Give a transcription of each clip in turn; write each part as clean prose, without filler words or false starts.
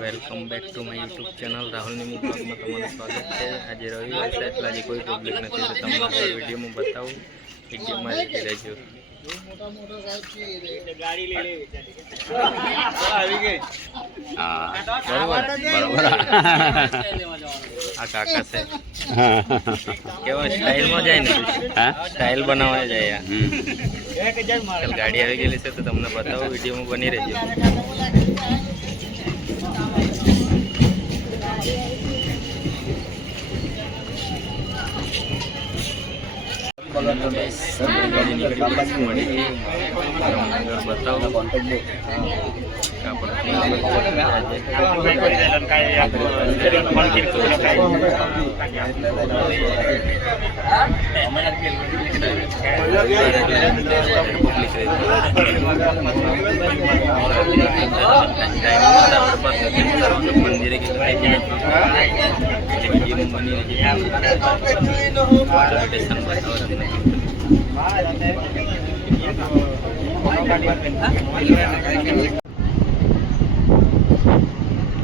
Welcome back to my YouTube channel રાહુલની બ્લોગમાં તમારું સ્વાગત છે। આજે રવિવાર છે એટલે આજે કોઈ પબ્લિક નથી, તો તમને આગળ વિડીયોમાં બતાવું, વિડીયોમાં જોઈ રહેજો। આ કાકા છે, કેવા સ્ટાઇલમાં જાય ને, સ્ટાઇલ બનાવવા જાય। ગાડી આવી ગયેલી છે તો તમને બતાવો, વિડીયોમાં બની રહેજો। મંદિરે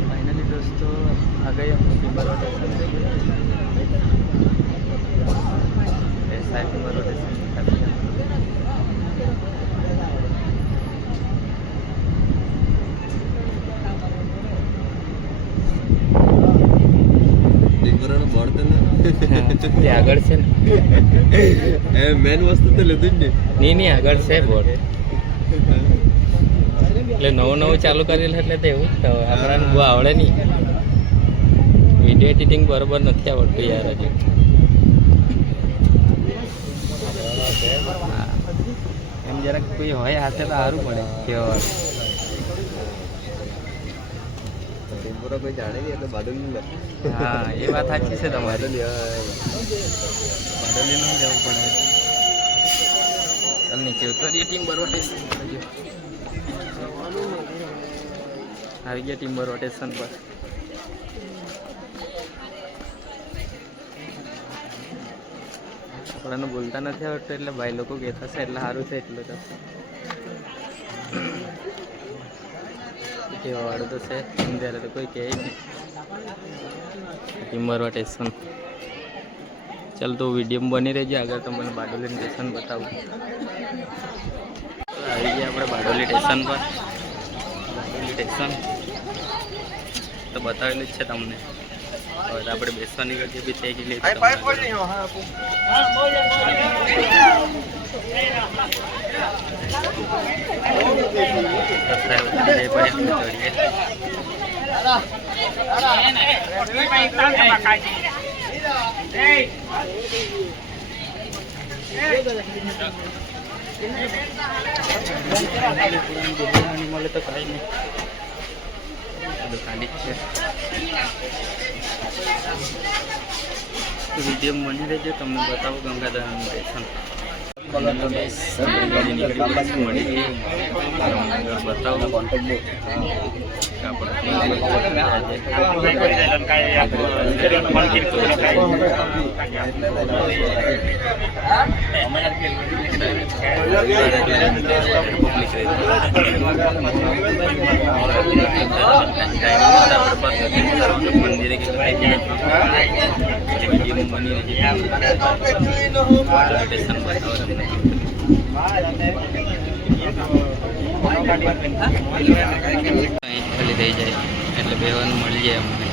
फाइनली दोस्तों आ गए हम टिम्बर स्टेशन से। ऐसा है टिम्बर स्टेशन આગળ છે ને મેન વસ્તુ તો લીધું જ નહીં આગળ છે બોર્ડ, એટલે નવું ચાલુ કરેલું એટલે તો એવું તો આપણાને બહુ આવડે નહીં, વિડીયો એડિટિંગ બરોબર નથી આવડતું યાર હજુ। એમ જરાક કોઈ હોય હાથે તો સારું પડે કેવા કોઈ જાણે નહીં એટલે બાદલ હા એ વાત સાચી છે તમારી, બાદલ ન લેવું પડે। ચાલ નીચે ઉતરીએ, ટિમ્બર રોટેશન આવી ગયા, ટિમ્બર રોટેશન પર આપણાને બોલતા નથી આવડતું એટલે ભાઈ લોકો કહેતા છે એટલે સારું છે એટલું તો કેવા વાળું તો છે ત્યારે તો કોઈ કહે નહીં। ટિમ્બર સ્ટેશન ચાલ તો વિડીયો બની રહેજે, આગળ તમને બારડોલી સ્ટેશન બતાવું। આવી ગયા આપણે બારડોલી સ્ટેશન પર, બારડોલી સ્ટેશન તો બતાવેલું જ છે તમને। હવે આપણે બેસવાની ગતિ બી થઈ ગયેલી મળે તો કઈ નહીં, ખાલી છે વિડીયો બની રહેજો, તમને બતાવો ગંગાધરનું સ્ટેશન બતાવો મંદિરે બની સ્ટેશન બતાવો તમને। ખાલી થઈ જાય એટલે બેવાનું મળી જાય અમને,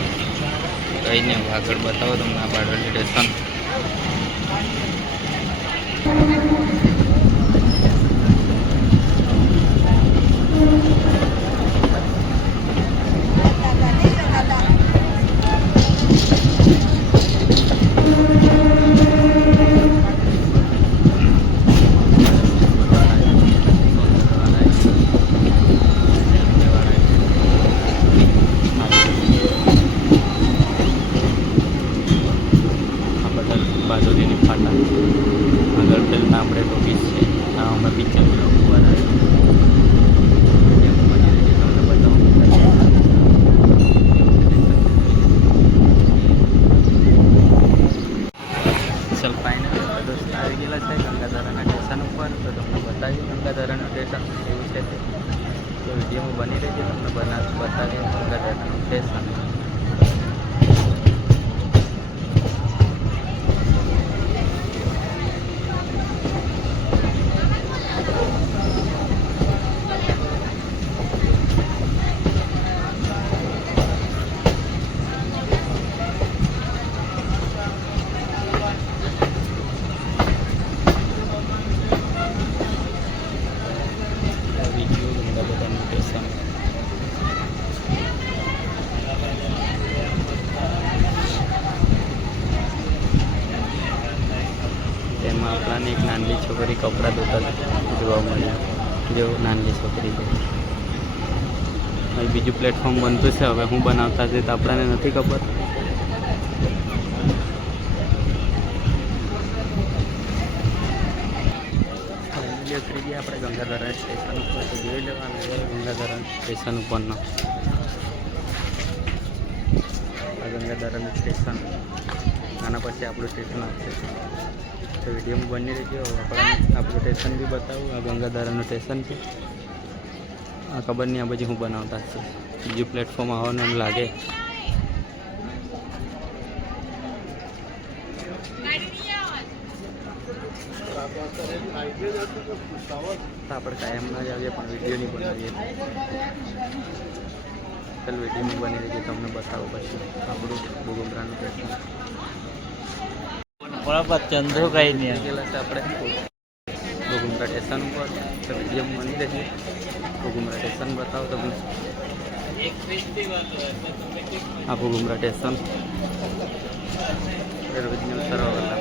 કંઈ નહીં આગળ બતાવો તમને આ બારડોલી સ્ટેશન। બારડોલીની ફાટા આગળ પેલા આપણે ટોપીસ છે, આ અમે પિક્ચર ઉપર તમને બતાવું। ચાલ ફાઇનલ દોસ્ત આવી ગયેલા છે ગંગાધરાના સ્ટેશન ઉપર, તો તમને બતાવ્યું ગંગાધરાનું સ્ટેશન એવું છે તે વિડીયોમાં બની રહેશે, તમને બતાવીએ ગંગાધરનું સ્ટેશન. તેમાં આપણાને એક નાની છોકરી કપડાં ધોતા જોવા મળ્યા. જો નાની છોકરી છે. હવે બીજું પ્લેટફોર્મ બનતું છે, હવે હું બનાવતા છે તો આપણાને નથી ખબર. ત્રીજી આપણે ગંગાધર સ્ટેશન ઉપર જોઈ લેવાનું ગંગાધર સ્ટેશન ઉપરનો આ ગંગાધર સ્ટેશન. આના પછી આપણું સ્ટેશન આવશે. તો વિડીયોમાં બની રહેજો. આપણું સ્ટેશન બી બતાવું. આ ગંગાધરનું સ્ટેશન છે. આ ખબર નહીં આ બાજુ હું બનાવતા છે. બીજું પ્લેટફોર્મ આવવાનું એમ લાગે. આપણે કાયમ ના જ આવીએ પણ વિડીયો નહીં બનાવીએ. ચાલ વિડીયોમાં બની રહેજો, તમને બતાવો પછી આપણું ભૂગુમરાનું સ્ટેશન. ચંદ્રો કઈ નહીં ગયેલા છે આપણે ભૂગુમરા સ્ટેશન ઉપર. તો વિડીયોમાં બની રહેજો. ભૂગુમરા સ્ટેશન બતાવો તમને. આ ભૂગુમરા સ્ટેશન રોજની સરવાળા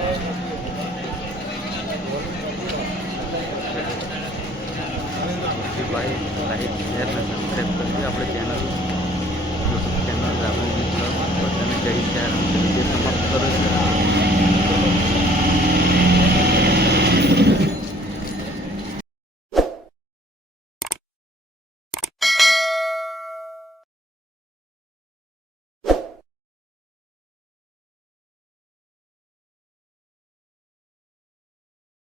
ભાઈ લાઈક શેર અને સબસ્ક્રાઈબ કરજો આપણે ચેનલ યુટ્યુબ ચેનલ આપણે બધાને જઈ શેર સમાપ્ત કરો છો.